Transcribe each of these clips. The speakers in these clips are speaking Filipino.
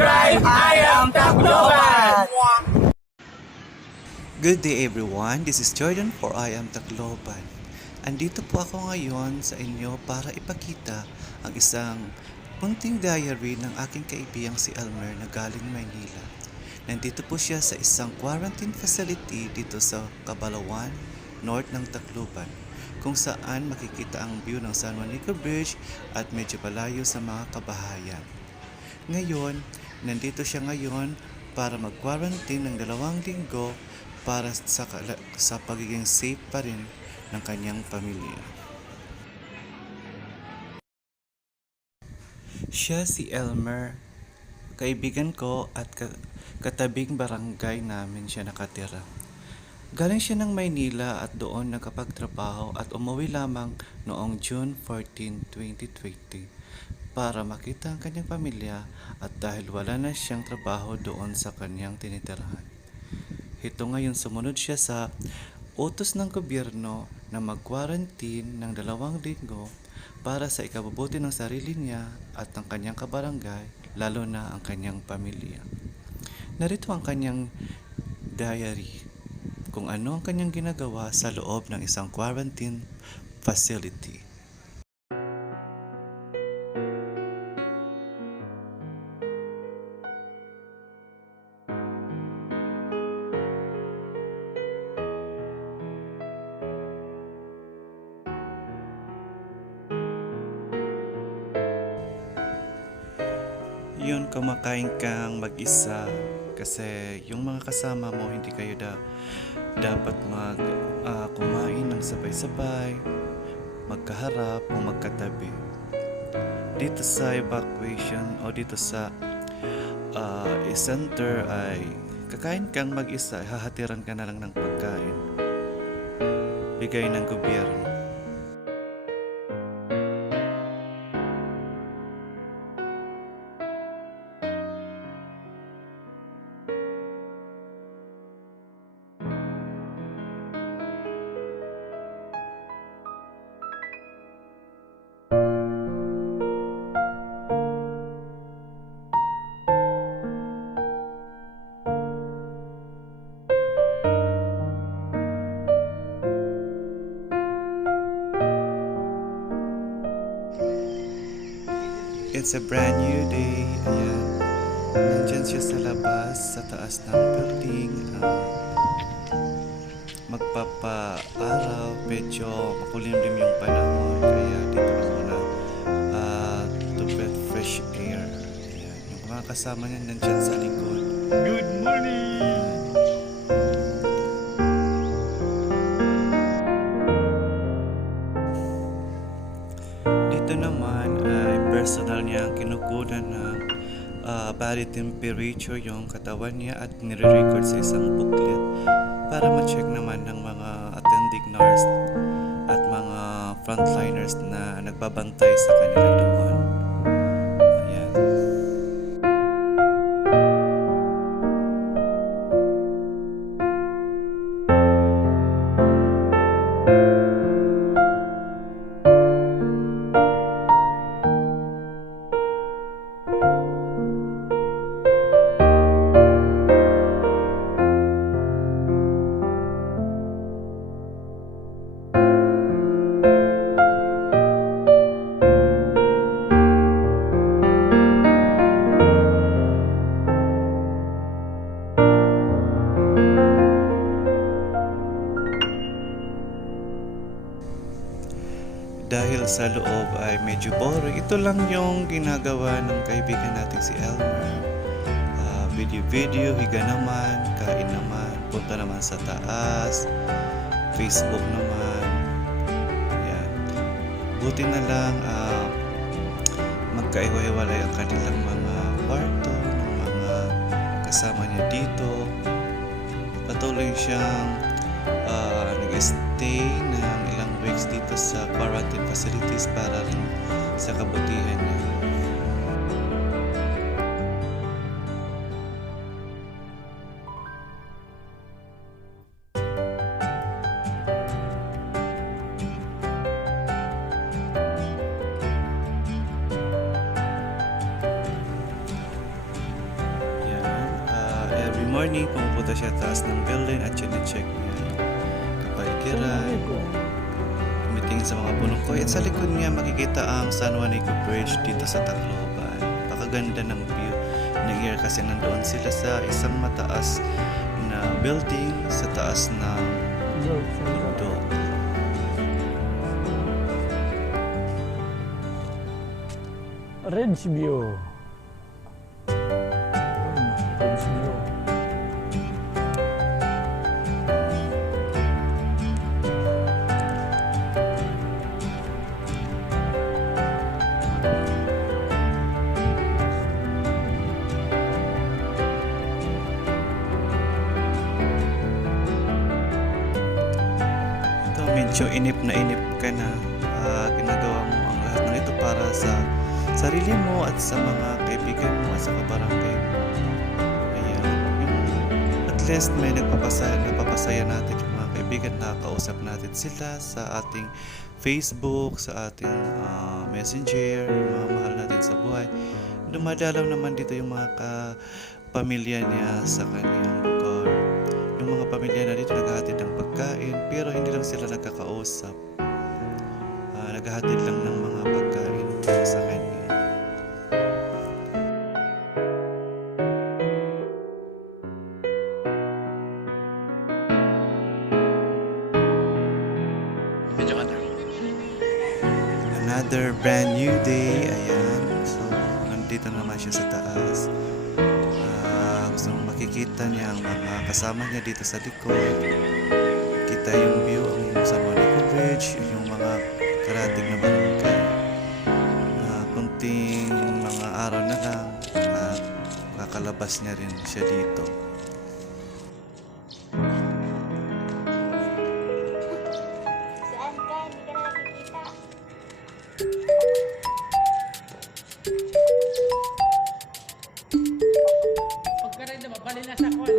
subscribe! I am Tacloban! Good day everyone, this is Jordan for I am Tacloban. Andito po ako ngayon sa inyo para ipakita ang isang munting diary ng aking kaibigang si Elmer na galing Maynila. Nandito po siya sa isang quarantine facility dito sa Kabalawan, north ng Tacloban, kung saan makikita ang view ng San Juanico Bridge at medyo palayo sa mga kabahayan. Ngayon, nandito siya ngayon para mag-quarantine ng 2 linggo para sa pagiging safe pa rin ng kanyang pamilya. Siya si Elmer, kaibigan ko at katabing barangay namin siya nakatira. Galing siya ng Maynila at doon nakapagtrabaho at umuwi lamang noong June 14, 2020 para makita ang kanyang pamilya at dahil wala na siyang trabaho doon sa kanyang tinitirahan. Ito ngayon sumunod siya sa utos ng gobyerno na mag-quarantine ng 2 linggo para sa ikabubuti ng sarili niya at ng kanyang kabarangay, lalo na ang kanyang pamilya. Narito ang kanyang diary kung ano ang kanyang ginagawa sa loob ng isang quarantine facility. Yun, kumakain kang mag-isa kasi yung mga kasama mo hindi kayo dapat kumain ng sabay-sabay, magkaharap o magkatabi. Dito sa evacuation o dito sa center ay kakain kang mag-isa, hahatiran ka na lang ng pagkain bigay ng gobyerno. It's a brand new day. Ayan. Nandyan siya sa labas, sa taas ng building. Magpapa-araw. Medyo makulimlim yung panahon. Kaya dito na muna to breathe fresh air. Ayan. Yung mga kasama niya nandyan sa likod. Good morning! Dito naman ay personal niya ang kinukunan ng body temperature yung katawan niya at nire-record sa isang booklet para ma-check naman ng mga attending nurse at mga frontliners na nagbabantay sa kanila doon. Ayan. Dahil sa loob ay medyo boring, ito lang yung ginagawa ng kaibigan natin si Elmer. Video, higa naman, kain naman, punta naman sa taas, Facebook naman. Ayan. Buti na lang magkaiwalay ang kanilang mga kwarto, ng mga kasama niya dito. Patuloy siyang nag-stay ng ilang weeks dito sa quarantine facilities para rin sa kabutihan niya. Every morning, pumupunta siya taas ng building at check niya yung kapaligiran. Tumitingin sa mga punong koy. At sa likod niya, makikita ang San Juanico Bridge dito sa Tacloban. Pakaganda ng view ng air kasi nandoon sila sa isang mataas na building sa taas ng bundok. Ridge view. Ridge view. Ito, medyo inip na inip ka na. Ginagawa mo ang lahat ng ito para sa sarili mo at sa mga kaibigan mo at sa kabarangay mo. Ayan. At least may napapasaya natin yung mga kaibigan, nakakausap natin sila sa ating Facebook, sa ating Messenger, yung mga mahal natin sa buhay. Dumadalaw naman dito yung mga pamilya niya sa kanyang lugar. Yung mga pamilya na dito naghahatid ng pagkain, pero hindi lang sila nagkakausap. Naghahatid lang ng mga pagkain para sa kanya. Another brand new day. Ayan. So, nandito naman siya sa taas. Gusto mong makikita niya ang mga kasama niya dito sa likod. Kita yung view, ang San Juanico Bridge, yung mga karatig na barangay. Kunting mga araw na lang at kakalabas niya rin siya dito. Saan ka? Hindi ka na nakikita. Pagka rin naman, bali na sa kwan.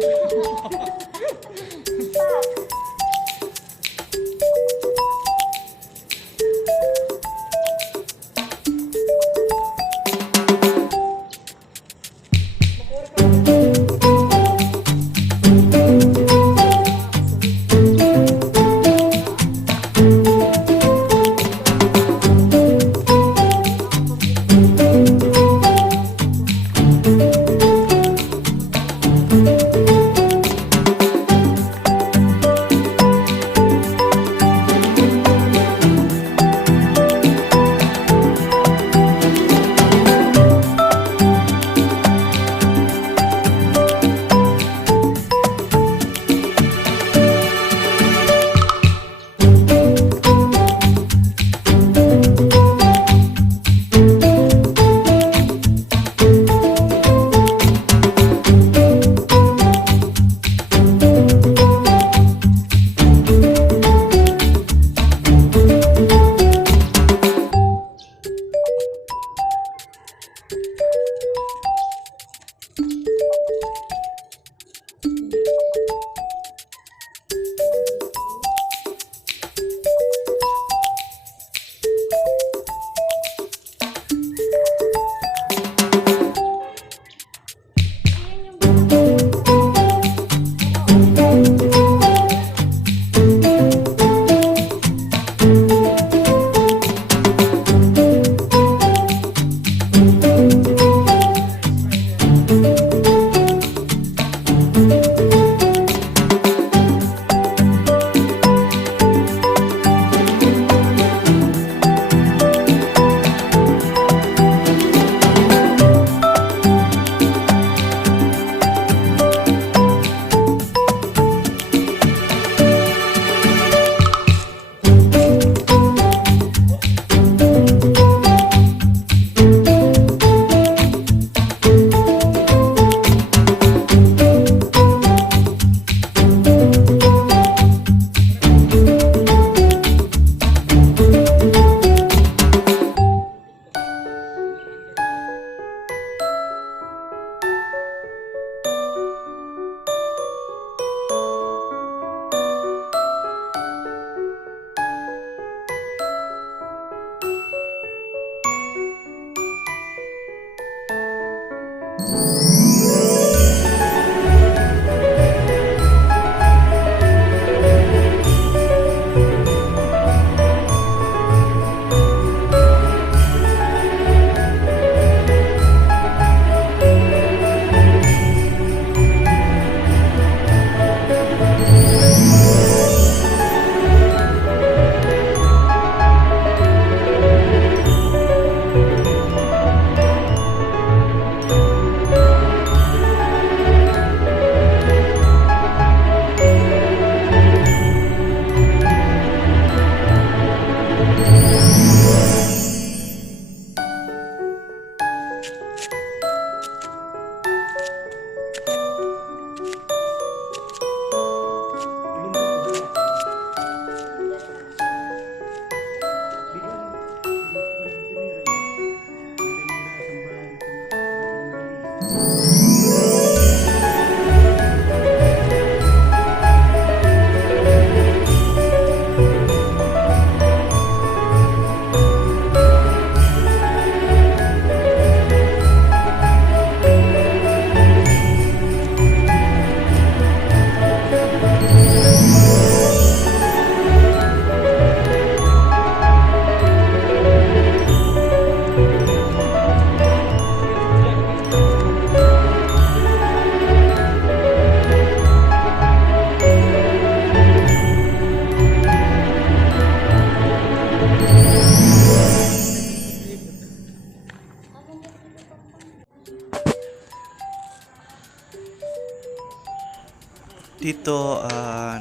Dito,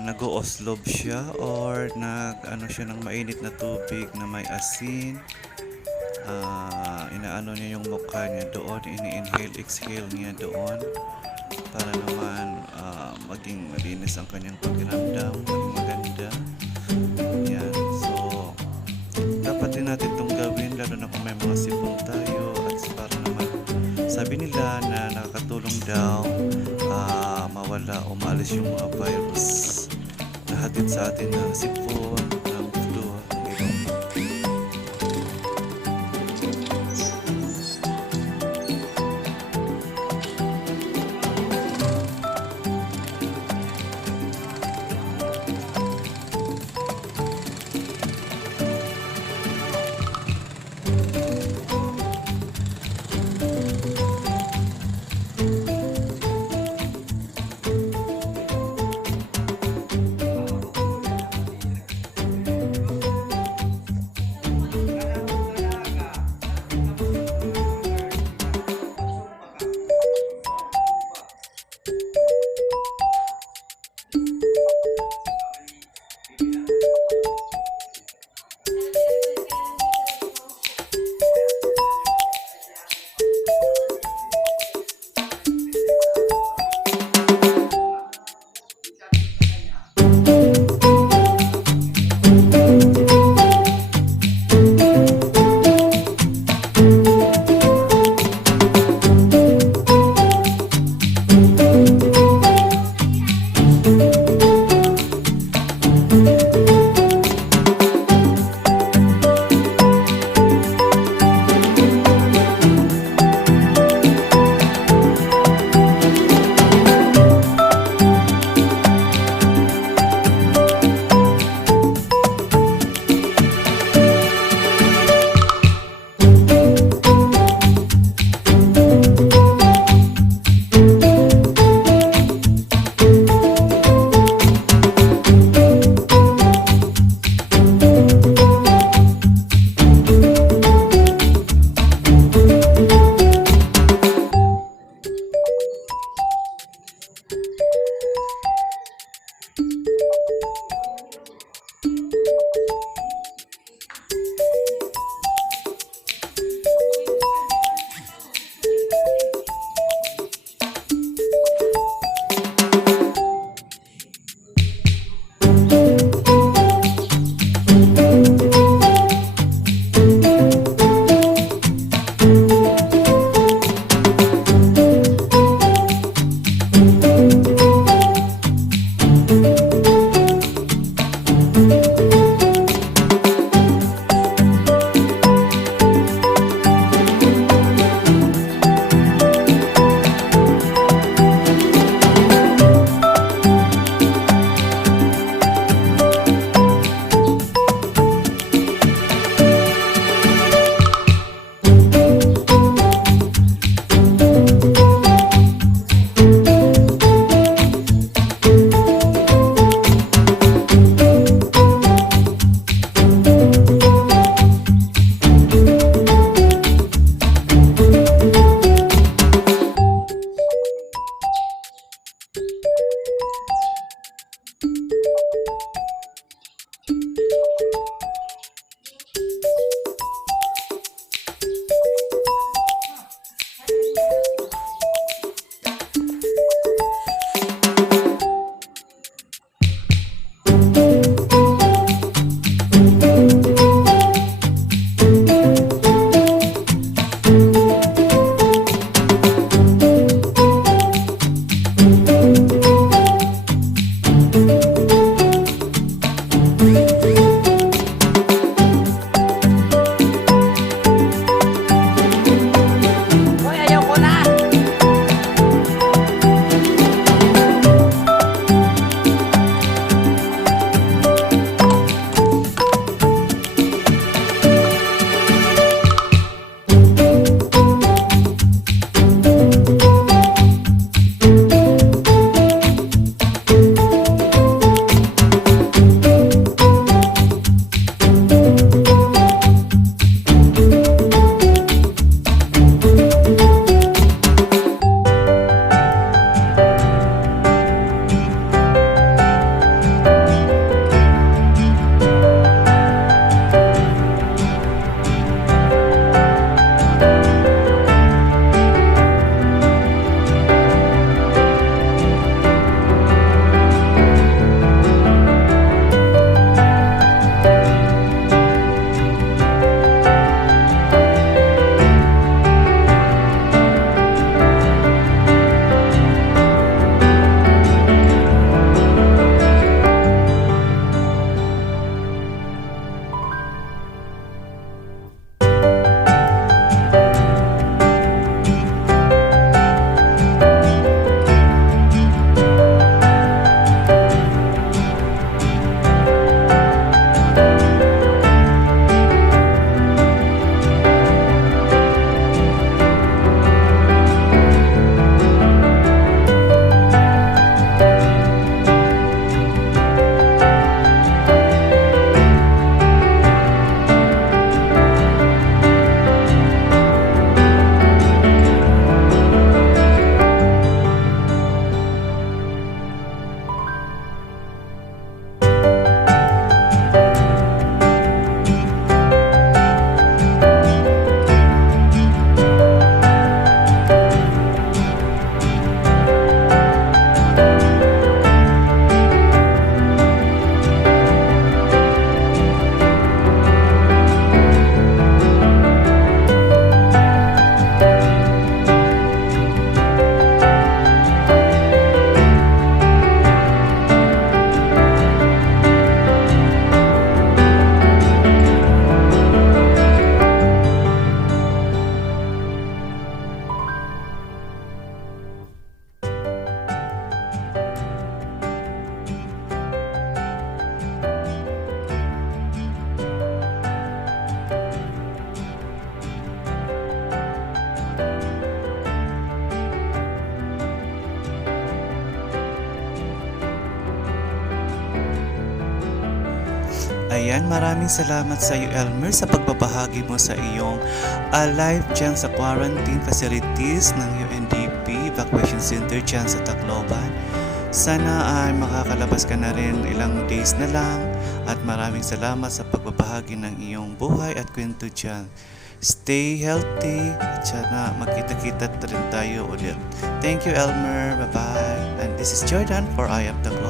nag-ooslob siya or nag-ano siya ng mainit na tubig na may asin. Inaano niya yung mukha niya doon, ini-inhale, exhale niya doon para naman maging malinis ang kanyang pakiramdam, maging maganda. Yan. So, dapat din natin itong gawin lalo na kung may mga sipon tayo at para naman sabi nila na nakakatulong daw mawala o maalis yung mga virus na hatid sa atin ng sipon, ng flu, ng ibang. Tunghayan. Maraming salamat sa iyo, Elmer, sa pagbabahagi mo sa iyong live dyan sa quarantine facilities ng UNDP Evacuation Center dyan sa Tacloban. Sana ay makakalabas ka na rin ilang days na lang at maraming salamat sa pagbabahagi ng iyong buhay at kwento dyan. Stay healthy at sana magkita-kita rin tayo ulit. Thank you, Elmer. Bye-bye. And this is Jordan for I Am Tacloban.